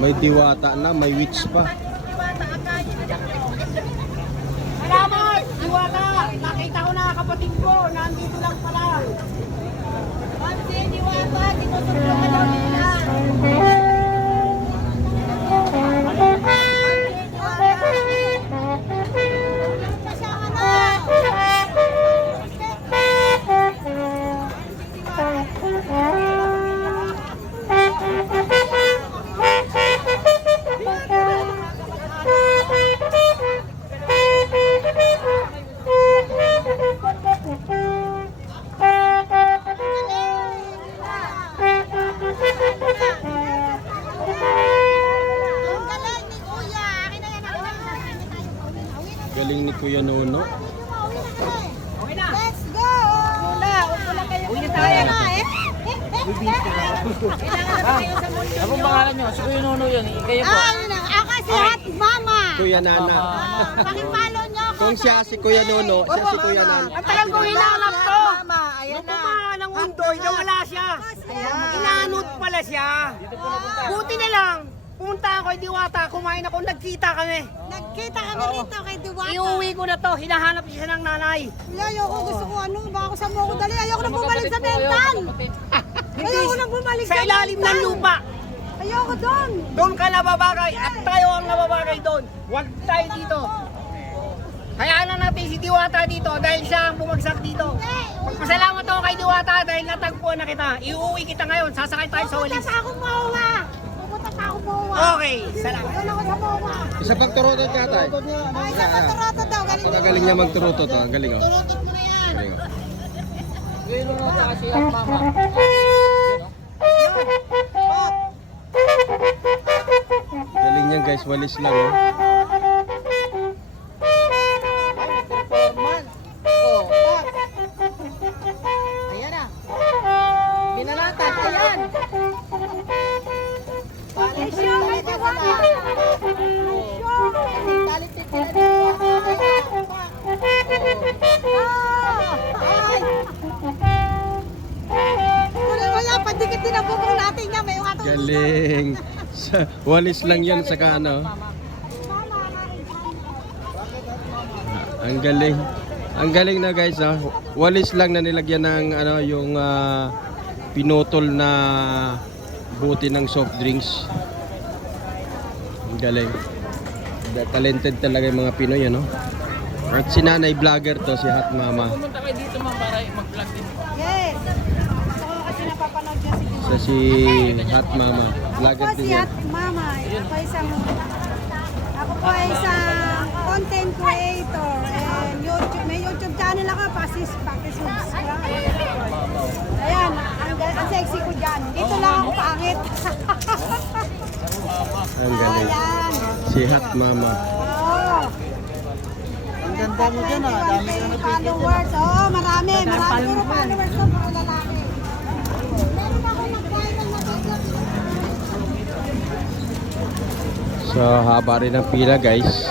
May diwata na, may witch pa. Salamat! Diwata! Nakita ko na kapatid ko, nandito lang pala. Pati Diwata, tinutulungan daw nila. Galing ni Kuya Nono. Okay na. Let's go! Wala, wala kayo. Na tayo. Wala eh. Anong pangalan nyo? Si Kuya Nono yun. Kayo po. Ah, na. Ako si Hot Mama. Kuya Nana. Pakipalo niyo ako. Kung siya si Kuya Nono, siya si Kuya Nana. Ang tagal ko hinahanap to. Mama, ayan Nung pumaha ng undoy, nawala siya. Inanod pala siya. Buti na lang. Pumunta ako kay Diwata, kumain ako, nagkita kami. Nagkita kami rito kay Diwata. Iuwi ko na to, hinahanap siya ng nanay. Wala, ayoko gusto ko ano, baka ko sa mo ko dali. Ayoko na bumalik sa bentan. Ayoko na bumalik Sa ilalim ng bentan. lupa. Ayoko doon. Doon ka nababagay at tayo ang nababagay doon. Huwag tayo dito. Kaya na natin si Diwata dito dahil siya ang bumagsak dito. Magpasalamat ako kay Diwata dahil natagpuan na kita. Iuwi kita ngayon, sasakay tayo sa Pupunta walis. pa ako MOA. MOA. Okay, salamat. Doon ako sa MOA. Isa pang turutot ka tay. Ay, sa Patroto daw. Galing Ang galing niya magturutot. Oh. Ang galing oh. Turutot mo na yan. Galing, oh. Kuya Nono at si At Mama. Galing niya guys, walis lang oh. Oh, Sa, walis lang yan sa ano. Ang galing. Ang galing na guys ah. Walis lang na nilagyan ng ano yung ah, pinutol na buti ng soft drinks. Ang galing. Da- Talented talaga yung mga Pinoy ano. At si nanay vlogger to, si Hot Mama. Pumunta kayo dito ma'am para mag-vlog din. Yes. Gusto ko kasi napapanood niya si Hot Mama. Vlogger din si yan. Mama. Ako isang ako po ay isang content creator and YouTube, may YouTube channel ako, pasis, pakisubscribe. Ayan, ang, ang sexy ko dyan. Dito lang ako pangit. Ang galing. Ayan. Si Hot Mama. Oo. Ang ganda mo dyan ah. Dami ka na followers. Oo, marami. Marami puro followers ko, lalaki. Meron ako nag-viral na TikTok. So haba rin ang pila guys.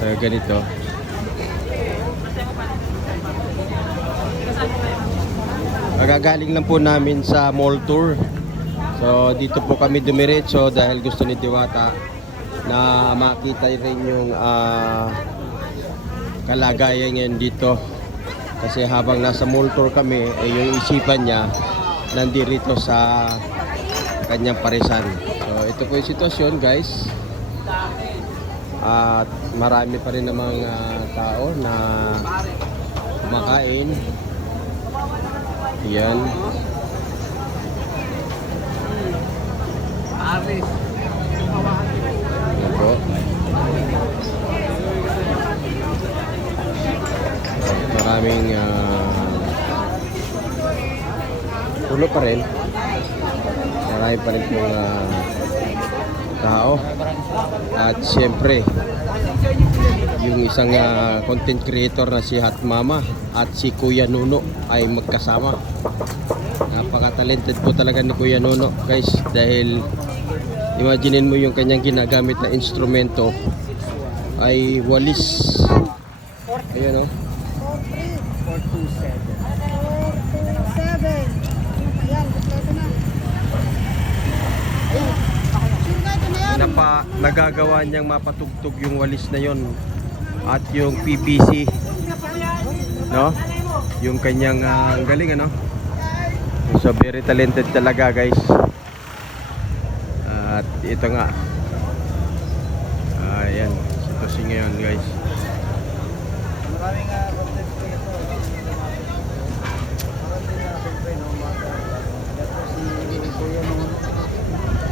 So ganito. Magagaling lang po namin sa mall tour. So dito po kami dumiretso dahil gusto ni Diwata na makita rin yung ah, kalagayan ngayon dito. Kasi habang nasa mall tour kami, eh, yung isipan niya nandirito sa kanyang parisan. So ito po yung sitwasyon guys. At marami pa rin namang ah, tao na kumakain. Yan. Po. Maraming ah, puno pa rin. Marami pa rin pong ah, tao. At siyempre, yung isang ah, content creator na si Hot Mama at si Kuya Nuno ay magkasama. Napaka-talented po talaga ni Kuya Nuno guys dahil imaginein mo yung kanyang ginagamit na instrumento ay walis. Ayun oh. 4-3. 4-2-7. Ayan, kompleto na. Napa, nagagawa niyang mapatugtog yung walis na yon at yung PVC no? Yung kanyang ang galing ano? So very talented talaga guys. At ito nga. Ayan. Sitwasyon ngayon guys. Maraming uh, content Nono.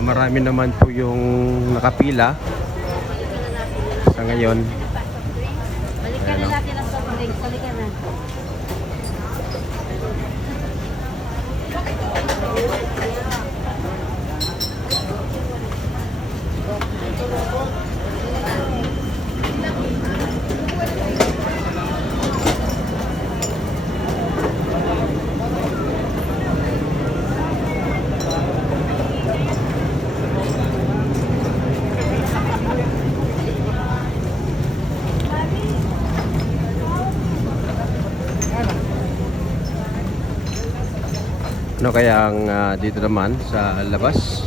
Marami naman po yung nakapila sa ngayon Balikan na natin ang soft drinks. Balikan na. Ano kaya ang ah, dito naman sa labas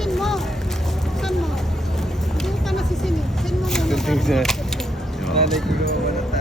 Sin mo. San mo. Hindi ka na sisin. Sin mo muna. Oh. Nanay ko wala